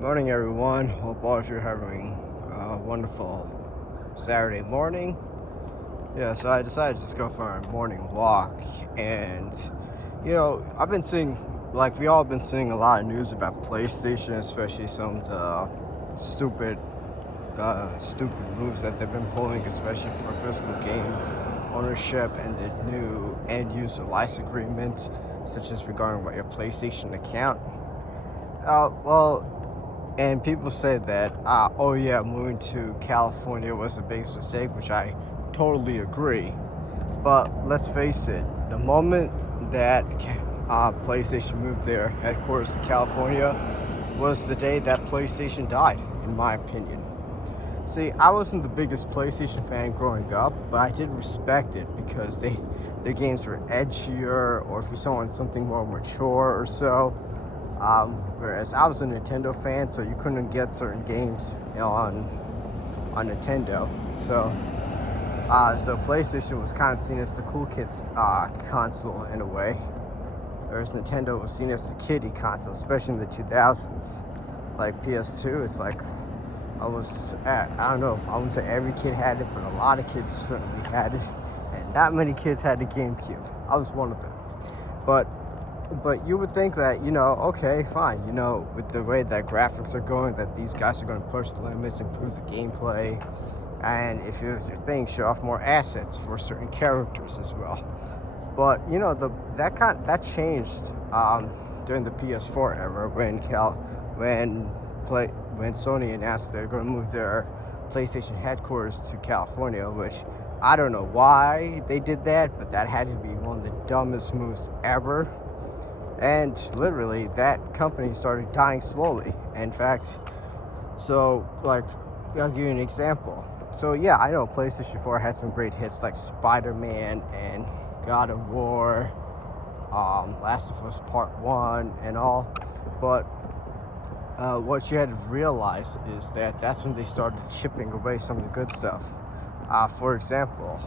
Morning, everyone. Hope all of you are having a wonderful Saturday morning. Yeah, so I decided to just go for a morning walk, and I've been seeing, like we all been seeing a lot of news about PlayStation, especially some of the stupid moves that they've been pulling, especially for physical game ownership and the new end user license agreements, such as regarding about your PlayStation account. And people say that, oh yeah, moving to California was the biggest mistake, which I totally agree. But let's face it, the moment that PlayStation moved their headquarters to California was the day that PlayStation died, in my opinion. See, I wasn't the biggest PlayStation fan growing up, but I did respect it because their games were edgier, or if you saw something more mature or so. Whereas I was a Nintendo fan, so you couldn't get certain games on Nintendo. So PlayStation was kind of seen as the cool kids console in a way, whereas Nintendo was seen as the kiddie console, especially in the 2000s. Like PS2, it's like almost, I don't know, I wouldn't say every kid had it, but a lot of kids certainly had it, and not many kids had the GameCube. I was one of them. But you would think that, okay, fine, with the way that graphics are going, that these guys are going to push the limits, improve the gameplay, and if it was your thing, show off more assets for certain characters as well. But that changed during the PS4 era when Sony announced they're going to move their PlayStation headquarters to California, which I don't know why they did that, but that had to be one of the dumbest moves ever. And literally, that company started dying slowly. In fact, I'll give you an example. So yeah, I know PlayStation 4 had some great hits like Spider-Man and God of War, Last of Us Part 1 and all. But what you had to realize is that that's when they started chipping away some of the good stuff. For example,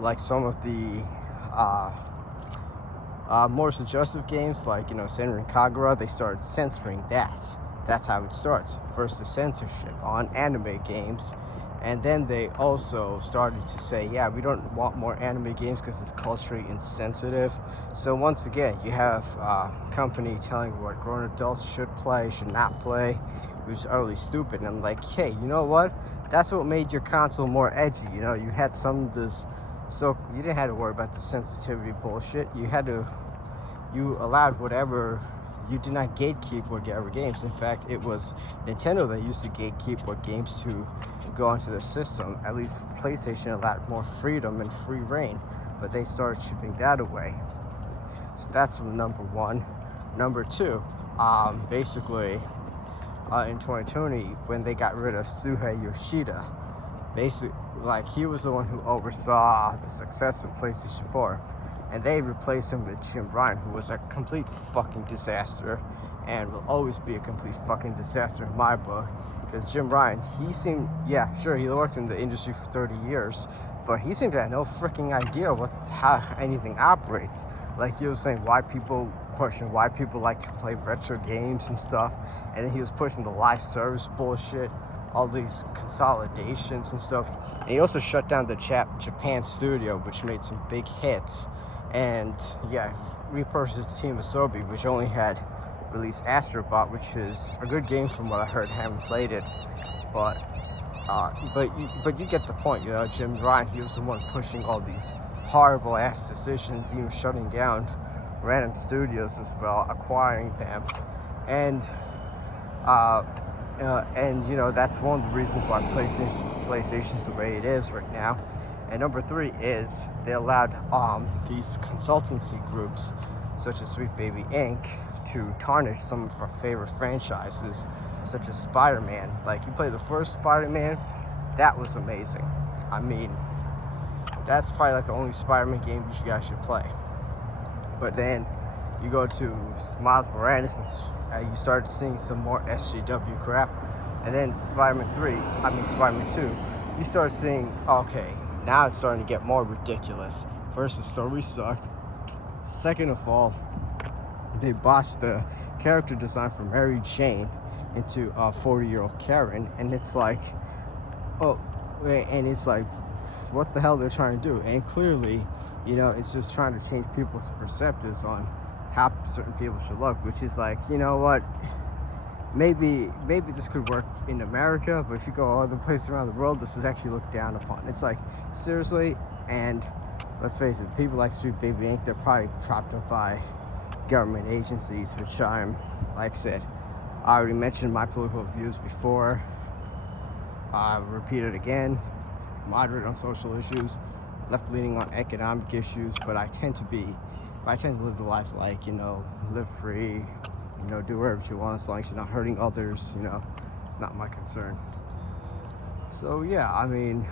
like some of the more suggestive games like Senran and Kagura, they started censoring that. That's how it starts. First the censorship on anime games, and then they also started to say, yeah, we don't want more anime games because it's culturally insensitive. So once again, you have a company telling what grown adults should play, should not play, which is utterly stupid. And I'm like, hey, you know what? That's what made your console more edgy. You had some of this. So you didn't have to worry about the sensitivity bullshit. You allowed whatever. You did not gatekeep whatever games. In fact, it was Nintendo that used to gatekeep what games to go onto their system. At least PlayStation allowed more freedom and free reign, but they started chipping that away. So that's number one. Number two, basically, in 2020, when they got rid of Suhei Yoshida, basically, he was the one who oversaw the success of PlayStation 4, and they replaced him with Jim Ryan, who was a complete fucking disaster, and will always be a complete fucking disaster in my book. Because Jim Ryan, he seemed, yeah, sure, he worked in the industry for 30 years, but he seemed to have no freaking idea how anything operates. Like, he was saying why people like to play retro games and stuff, and then he was pushing the live service bullshit, all these consolidations and stuff. And he also shut down the Japan studio, which made some big hits. And yeah, repurposed Team Asobi, which only had released Astrobot, which is a good game from what I heard. Haven't played it, but you get the point. Jim Ryan, he was the one pushing all these horrible ass decisions, even shutting down random studios as well, acquiring them, and that's one of the reasons why PlayStation's the way it is right now. And number three is they allowed these consultancy groups, such as Sweet Baby Inc., to tarnish some of our favorite franchises, such as Spider-Man. Like, you play the first Spider-Man, that was amazing. I mean, that's probably like the only Spider-Man game you guys should play. But then you go to Miles Morales, and you started seeing some more SJW crap. And then Spider-Man 2, you start seeing, okay, now it's starting to get more ridiculous. First, the story sucked. Second of all, they botched the character design for Mary Jane into a 40-year-old Karen, and it's like, oh, and it's like, what the hell they're trying to do? And clearly, it's just trying to change people's perceptives on how certain people should look, which is like, you know what? Maybe this could work in America, but if you go other places around the world, this is actually looked down upon. It's like, seriously, and let's face it, people like Street Baby Inc., they're probably propped up by government agencies, which I'm, like I said, I already mentioned my political views before. I'll repeat it again. Moderate on social issues, left-leaning on economic issues, but I tend to live the life like, live free, do whatever you want as long as you're not hurting others, it's not my concern. So yeah, and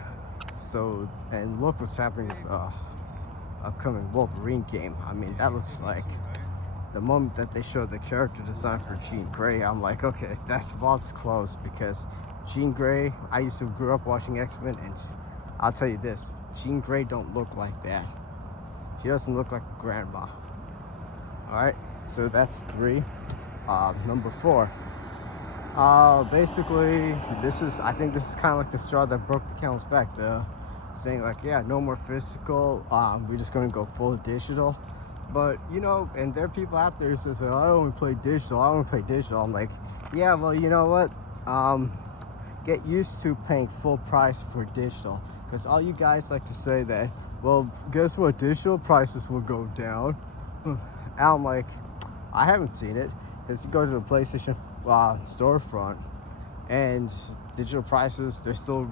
look what's happening with the upcoming Wolverine game. That looks like, the moment that they showed the character design for Jean Grey, I'm like, okay, that vault's closed, because Jean Grey, I used to grew up watching X-Men, and I'll tell you this, Jean Grey don't look like that. She doesn't look like a grandma. Alright, so that's 3. Number 4. Basically, I think this is kind of like the straw that broke the camel's back. Saying like, yeah, no more physical, we're just going to go full digital. But, and there are people out there who says, I don't want to play digital, I'm like, yeah, well, you know what? Get used to paying full price for digital. Because all you guys like to say that, well, guess what? Digital prices will go down. And I'm like, I haven't seen it. Because you go to the PlayStation storefront, and digital prices, they're still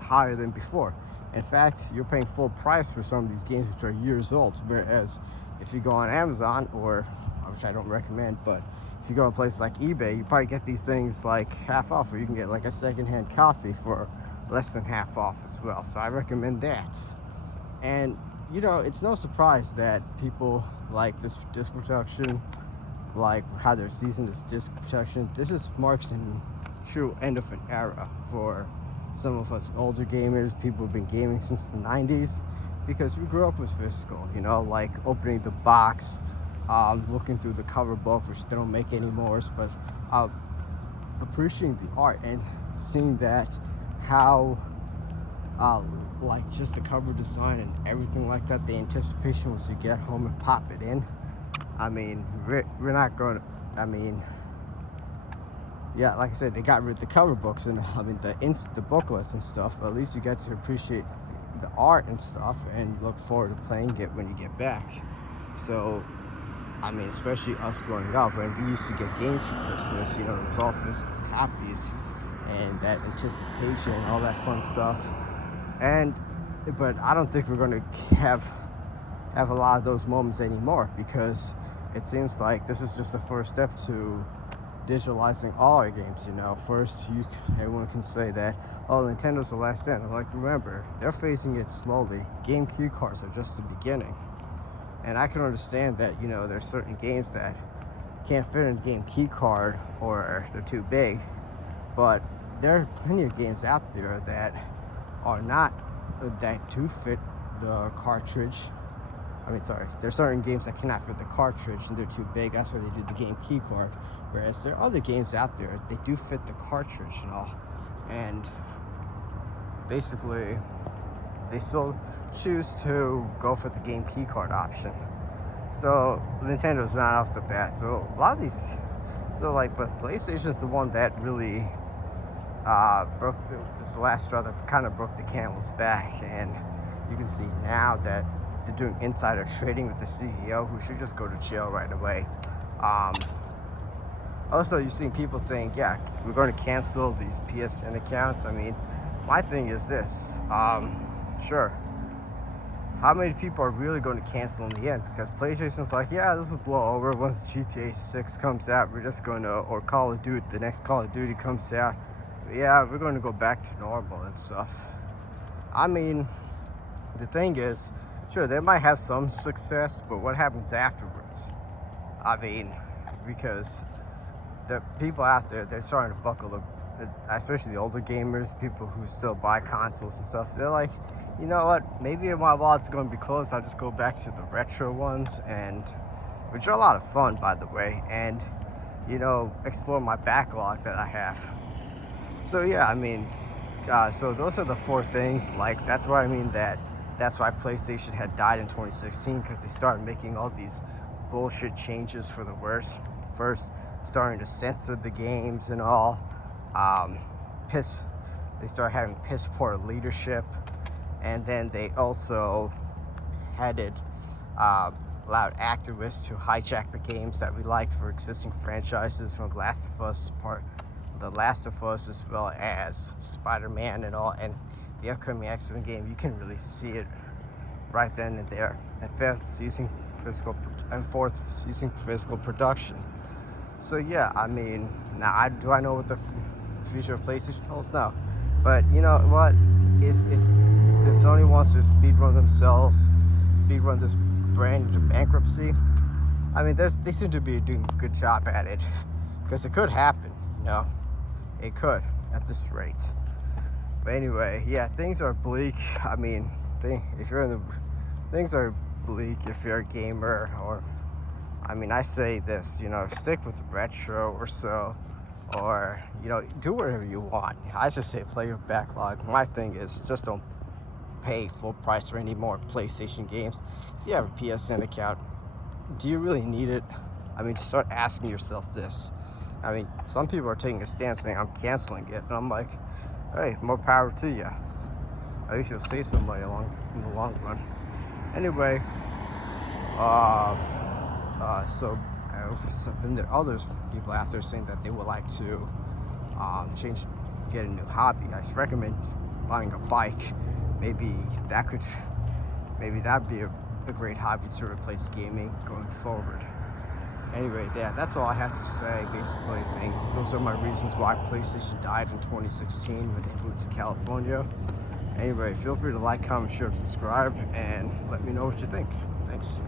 higher than before. In fact, you're paying full price for some of these games which are years old. Whereas if you go on Amazon, which I don't recommend, but if you go to places like eBay, you probably get these things like half off, or you can get like a secondhand copy for less than half off as well. So I recommend that. And it's no surprise that people like this disc protection, like how they're seizing this disc protection. This marks an true end of an era for some of us older gamers, people who've been gaming since the 90s, because we grew up with physical, like opening the box, looking through the cover book, which they don't make anymore, but appreciating the art and seeing that, how like just the cover design and everything like that, the anticipation once you get home and pop it in. We're not going to, yeah, like I said, they got rid of the cover books and the booklets and stuff, but at least you get to appreciate the art and stuff and look forward to playing it when you get back. So, especially us growing up, when we used to get games for Christmas, it was all physical copies and that anticipation and all that fun stuff. But I don't think we're going to have a lot of those moments anymore, because it seems like this is just the first step to digitalizing all our games. First, everyone can say that, oh, Nintendo's the last stand. I'm like, remember, they're phasing it slowly. Game key cards are just the beginning. And I can understand that, there's certain games that can't fit in a game key card, or they're too big. But there are plenty of games out there that are not, that do fit the cartridge. There's certain games that cannot fit the cartridge and they're too big. That's why they do the game key card. Whereas there are other games out there, they do fit the cartridge and all. And basically, they still choose to go for the game key card option. So Nintendo's not off the bat. So a lot of these, but PlayStation's the one that really it's the last straw that kind of broke the camel's back. And you can see now that they're doing insider trading with the CEO, who should just go to jail right away. Also, you've seen people saying, yeah, we're going to cancel these PSN accounts. My thing is this, sure, how many people are really going to cancel in the end? Because PlayStation's like, yeah, this will blow over once GTA 6 comes out. We're just going to, or Call of Duty, the next Call of Duty comes out. Yeah, we're going to go back to normal and stuff. The thing is, sure, they might have some success, but what happens afterwards? Because the people out there, they're starting to buckle up, especially the older gamers, people who still buy consoles and stuff. They're like, you know what, maybe my wallet's going to be closed, I'll just go back to the retro ones and which are a lot of fun, by the way, and explore my backlog that I have. So yeah, I mean, so those are the four things. Like that's what I mean that's why PlayStation had died in 2016, because they started making all these bullshit changes for the worse. First, starting to censor the games and all. Um, piss. They started having piss poor leadership, and then they also headed allowed activists to hijack the games that we liked for existing franchises, from The Last of Us, as well as Spider-Man and all, and the upcoming X-Men game. You can really see it right then and there. And fifth, using physical production. So yeah, I mean, now do I know what the future of PlayStation holds? No, but you know what? If Sony wants to speedrun this brand into bankruptcy, I mean, they seem to be doing a good job at it, because it could happen. It could at this rate. But anyway, yeah, things are bleak. I mean, things are bleak if you're a gamer, or I mean, I say this, stick with retro or so, or do whatever you want. I just say play your backlog. My thing is just don't pay full price for any more PlayStation games. If you have a PSN account, do you really need it? I mean, start asking yourself this. I mean, some people are taking a stance saying I'm canceling it, and I'm like, hey, more power to you. At least you'll save some money in the long run. Anyway, then there are other people out there saying that they would like to get a new hobby. I recommend buying a bike. Maybe that'd be a great hobby to replace gaming going forward. Anyway, yeah, that's all I have to say. Basically, saying those are my reasons why PlayStation died in 2016 when they moved to California. Anyway, feel free to like, comment, share, subscribe, and let me know what you think. Thanks.